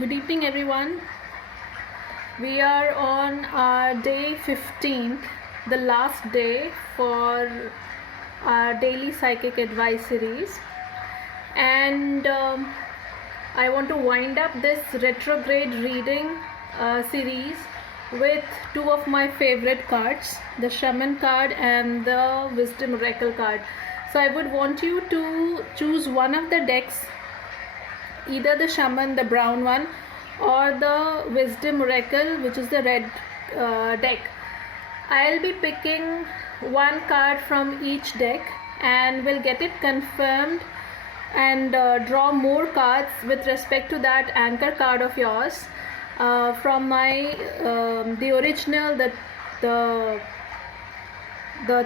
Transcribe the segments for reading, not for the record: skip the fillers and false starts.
Good evening, everyone. We are on our day 15th, the last day for our daily psychic advice series, and I want to wind up this retrograde reading series with two of my favorite cards, the Shaman card and the Wisdom Oracle card. So I would want you to choose one of the decks, either the Shaman, the brown one, or the Wisdom Oracle, which is the red deck. I'll be picking one card from each deck and we'll get it confirmed and draw more cards with respect to that anchor card of yours from my the original, the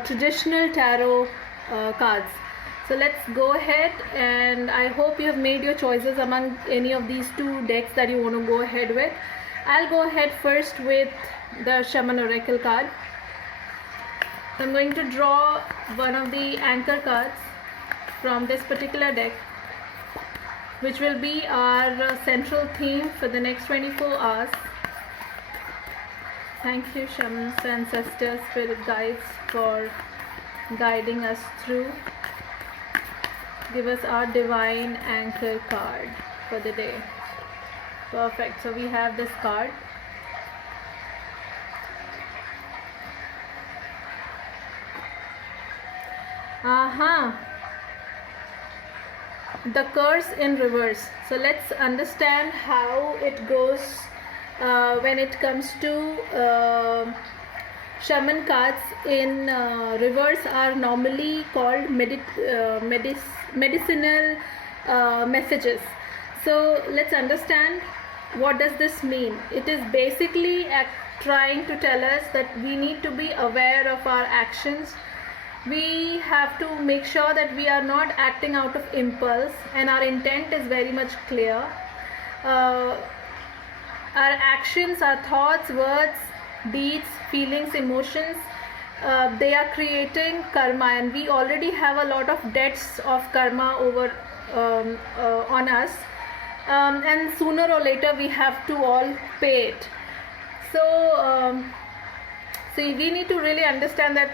traditional tarot cards. So let's go ahead, and I hope you have made your choices among any of these two decks that you want to go ahead with. I'll go ahead first with the Shaman Oracle card. I'm going to draw one of the anchor cards from this particular deck, which will be our central theme for the next 24 hours. Thank you, Shamans, ancestors, spirit guides, for guiding us through. Give us our divine anchor card for the day. Perfect. So we have this card. The curse in reverse. So let's understand how it goes when it comes to Shaman cards in reverse are normally called medicinal messages. So let's understand, what does this mean? It is basically trying to tell us that we need to be aware of our actions. We have to make sure that we are not acting out of impulse and our intent is very much clear. Our actions, our thoughts, words, deeds, feelings, emotions, they are creating karma, and we already have a lot of debts of karma over on us, and sooner or later we have to all pay it. So we need to really understand that,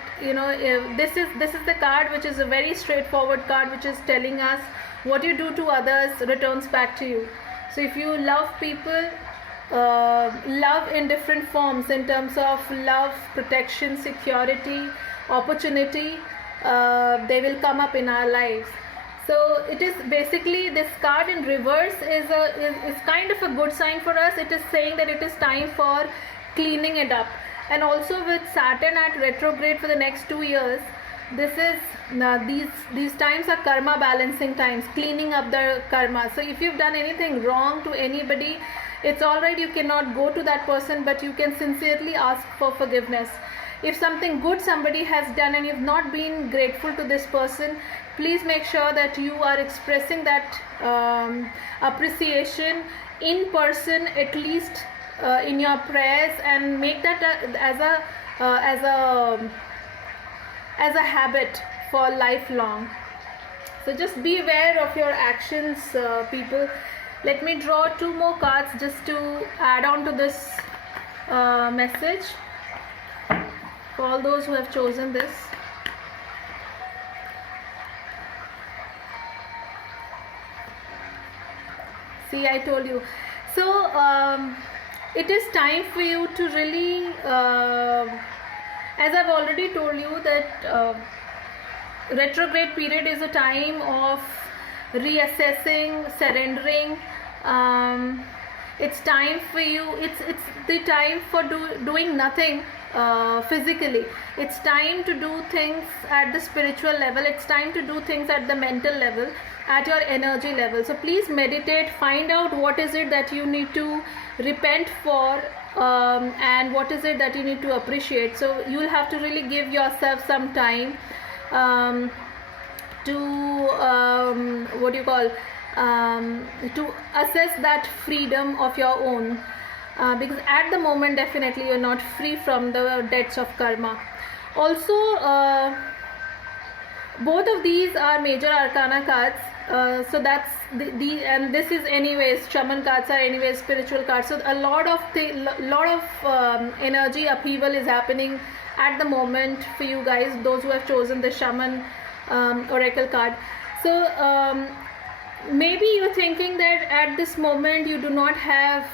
this is the card which is a very straightforward card, which is telling us what you do to others returns back to you. So if you love people, love in different forms, in terms of love, protection, security, opportunity, they will come up in our lives. So it is basically, this card in reverse is kind of a good sign for us. It is saying that it is time for cleaning it up. And also with Saturn at retrograde for the next 2 years, this is these times are karma balancing times, cleaning up the karma. So if you've done anything wrong to anybody, it's alright, you cannot go to that person, but you can sincerely ask for forgiveness. If something good somebody has done and you've not been grateful to this person, please make sure that you are expressing that appreciation in person, at least in your prayers, and make that as a habit for lifelong. So just be aware of your actions, people. Let me draw 2 more cards just to add on to this message for all those who have chosen this. See, I told you. So it is time for you to really, as I've already told you, that retrograde period is a time of reassessing, surrendering. It's time for you, it's the time for doing nothing physically. It's time to do things at the spiritual level. It's time to do things at the mental level, at your energy level. So please meditate, find out what is it that you need to repent for, and what is it that you need to appreciate. So you'll have to really give yourself some time to assess that freedom of your own, because at the moment definitely you're not free from the debts of karma. Also, both of these are major arcana cards, So that's the and this is anyways, shaman cards are anyways spiritual cards. So a lot of energy upheaval is happening at the moment for you guys, those who have chosen the shaman oracle card. So maybe you're thinking that at this moment you do not have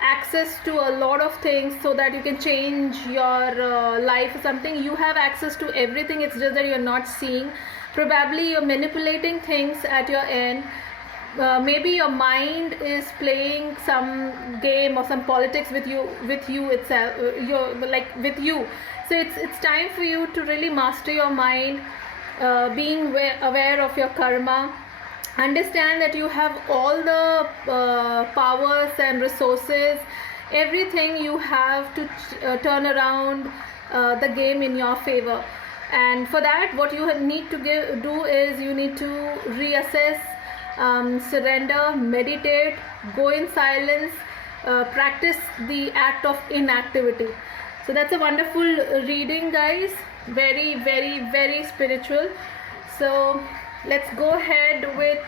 access to a lot of things so that you can change your life or something. You have access to everything, it's just that you're not seeing. Probably you're manipulating things at your end. Maybe your mind is playing some game or some politics with you itself, with you. So it's time for you to really master your mind, being aware of your karma. Understand that you have all the powers and resources, everything you have to turn around the game in your favor. And for that, what you need to do is you need to reassess, surrender, meditate, go in silence, practice the act of inactivity. So that's a wonderful reading, guys. Very, very, very spiritual. So let's go ahead with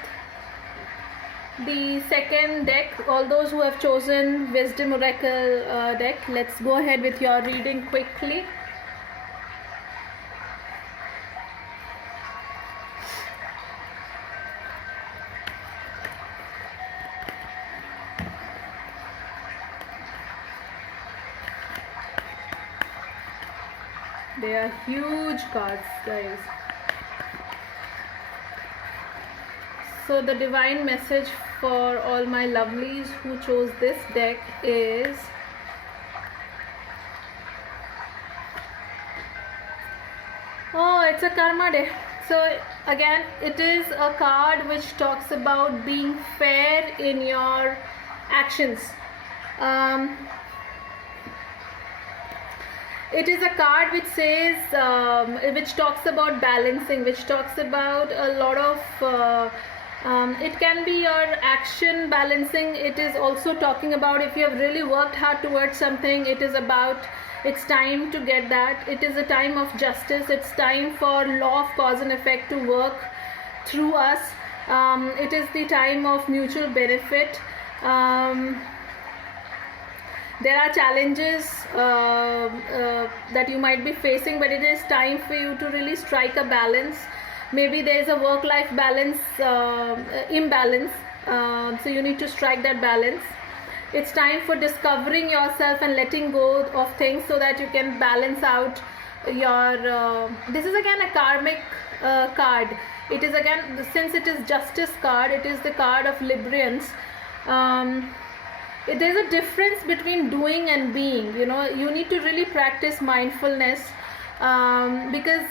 the second deck. All those who have chosen Wisdom Oracle deck, let's go ahead with your reading quickly. They are huge cards, guys. So the divine message for all my lovelies who chose this deck is it's a karma deck. So again, it is a card which talks about being fair in your actions. It is a card which says, which talks about balancing, which talks about a lot of, it can be your action balancing. It is also talking about if you have really worked hard towards something, it is about, it's time to get that. It is a time of justice. It's time for law of cause and effect to work through us. It is the time of mutual benefit. There are challenges that you might be facing, but it is time for you to really strike a balance. Maybe there is a work-life balance imbalance, so you need to strike that balance. It's time for discovering yourself and letting go of things so that you can balance out your this is again a karmic card. It is again, since it is justice card, it is the card of Librians. There's a difference between doing and being. You know, you need to really practice mindfulness, because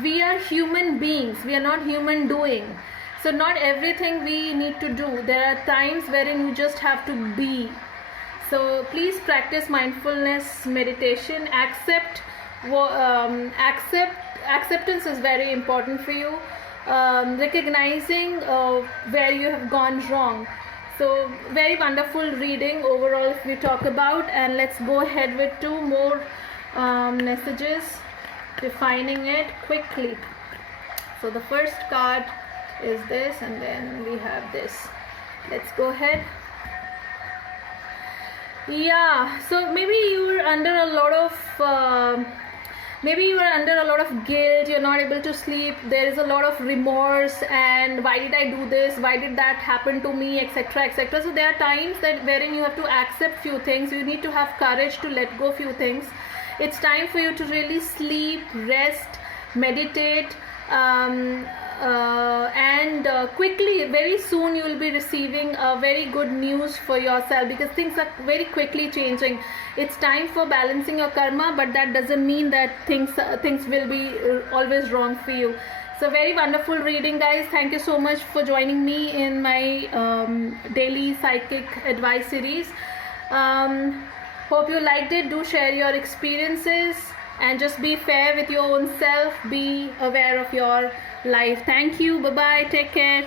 we are human beings, we are not human doing. So not everything we need to do. There are times wherein you just have to be. So please practice mindfulness, meditation. Acceptance is very important for you. Recognizing where you have gone wrong. So very wonderful reading overall if we talk about, and let's go ahead with two more messages, defining it quickly. So the first card is this, and then we have this. Let's go ahead. Yeah, so maybe you were under a lot of guilt, you're not able to sleep, there is a lot of remorse, and why did I do this, why did that happen to me, etc., etc. So there are times that wherein you have to accept few things, you need to have courage to let go few things. It's time for you to really sleep, rest, meditate, and quickly, very soon you will be receiving very good news for yourself, because things are very quickly changing. It's time for balancing your karma, but that doesn't mean that things will be always wrong for you. So very wonderful reading, guys. Thank you so much for joining me in my daily psychic advice series. Hope you liked it. Do share your experiences and just be fair with your own self. Be aware of your life. Thank you. Bye bye. Take care.